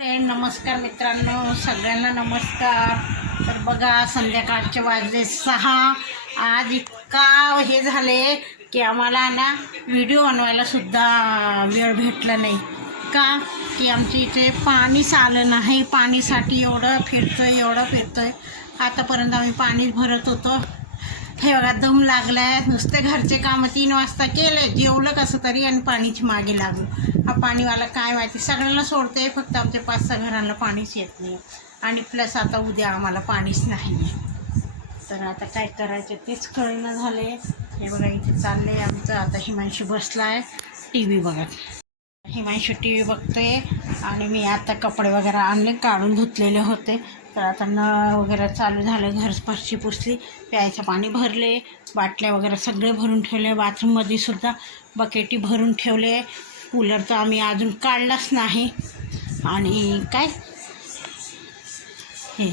Friend नमस्कार मित्रांनो. सगळ्यांना नमस्कार. तर बघा संध्याकाळचे वाजले सहा. आज इतका हे झाले की आम्हाला ना व्हिडिओ बनवायला सुद्धा वेळ भेटला नाही. का? की आमच्या इथे पाणीच आलं नाही. पाणीसाठी एवढं फिरतोय एवढं फिरतोय. आतापर्यंत आम्ही पाणीच भरत होतो. हे बघा दम लागलाय नुसते घरचे कामं तीन वाजता केले जेवलं कसं तरी आणि पाणीची मागे लागलो. हा पाणीवाला काय माहिती सगळ्यांना सोडते फक्त आमच्या पाच सहा घरांना पाणीच येत नाही. आणि प्लस आता उद्या आम्हाला पाणीच नाही. आहे तर आता काय करायचं तेच कळणं झाले हे बघा इथे चाललंय आमचं. आता हिमांशी बसला आहे टी व्ही बघत हिमांशू टी व्ही बघतोय. आणि मी आता कपडे वगैरे आणले काढून धुतलेले होते. तर आता नळ वगैरे चालू झालं घर फरशी पुसली प्यायचं पाणी भरले बाटल्या वगैरे सगळे भरून ठेवले बाथरूममध्ये सुद्धा बकेटी भरून ठेवले. कूलर तर आम्ही अजून काढलाच नाही. आणि काय? हे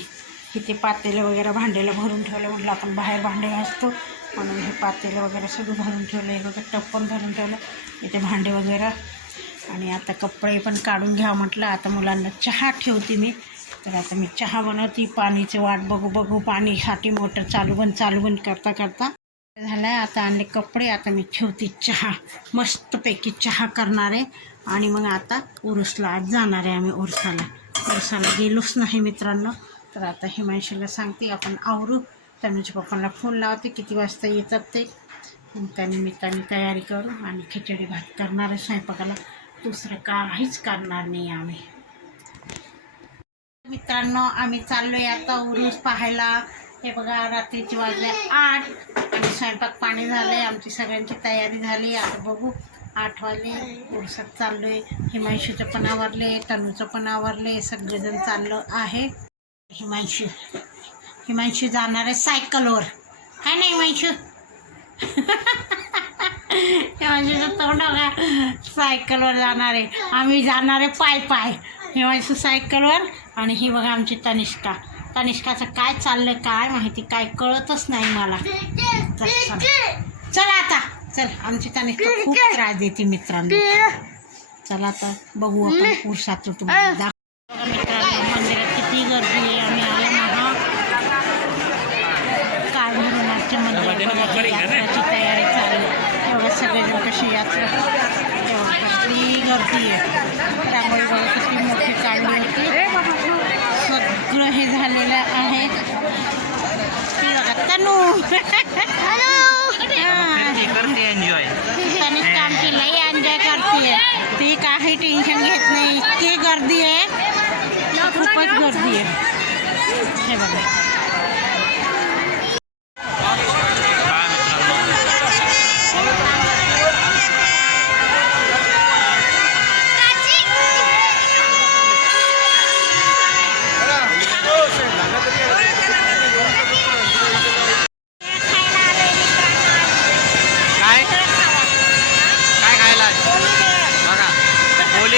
इथे पातेले वगैरे भांडेला भरून ठेवले म्हटलं आपण बाहेर भांडे घासतो. म्हणून हे पातेलं वगैरे सगळं भरून ठेवलं हे वगैरे टप पण भरून ठेवलं इथे भांडे वगैरे. आणि आता कपडे पण काढून घ्या म्हटलं आता मुलांना चहा ठेवते मी. तर आता मी चहा बनवते पाणीचं वाट बघू बघू पाणीसाठी मोटर चालू बंद चालू बंद करता करता. झालं आहे आता आणले कपडे आता मी ठेवते चहा. मस्तपैकी चहा करणार आहे. आणि मग आता उरुसला आज जाणार आहे आम्ही उरसाला. उरसाला गेलोच नाही मित्रांनो. तर आता हिमांशीला सांगते आपण आवरू. तनुच्या पप्पांना फोन लावते किती वाजता येतात ते. मग त्या निमित्ताने तयारी करू आणि खिचडी भात करणार आहे स्वयंपाकाला. दुसरं काहीच करणार नाही आम्ही. मित्रांनो आम्ही चाललोय आता उरूस पाहायला. हे बघा रात्रीची वाजले आठ. आणि स्वयंपाक पाणी झालंय आमची सगळ्यांची तयारी झाली. आता बघू आठ वाजले उरसात चाललोय. हिमांशूचं पण आवरले तनूचं पण आवरले सगळेजण चाललं आहे. हिमांशू हिमांशू जाणार आहे सायकलवर. काय नाही हिमांशू? हिमांशूचं तोंड बघा सायकलवर जाणार आहे. आम्ही जाणार आहे पाय पाय हिमांशू सायकलवर आणि ही बघा आमची तनिष्का. तनिष्काचं काय चाललंय काय माहिती काय कळतच नाही मला. चल आता. चल आमची तनिष्का खूप त्रास देते मित्रांनो. चला आता बघू आपण पुरुषात तुम्हाला मंदिरात किती गर्दी आहे. आम्ही आलो महा काय ही यात्राची तयारी चालू आहे. एवढं सगळेजण कशी यात्रा एवढं कसली गर्दी आहे. रांगोळी बघा किती मोठी काढली होती सगळं हे झालेलं आहे. ती बघा तनू हा. करते एन्जॉय तनिष्का आमची लई एन्जॉय करते. ती काही टेन्शन घेत नाही इतकी गर्दी आहे. खूपच गर्दी आहे. हे बघा.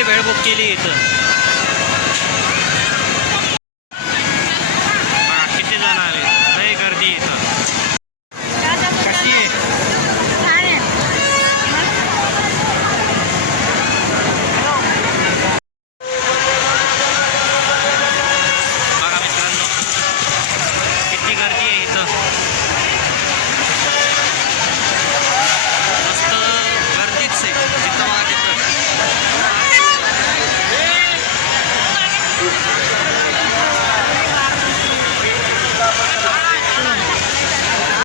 वेळ बुक केली इथं.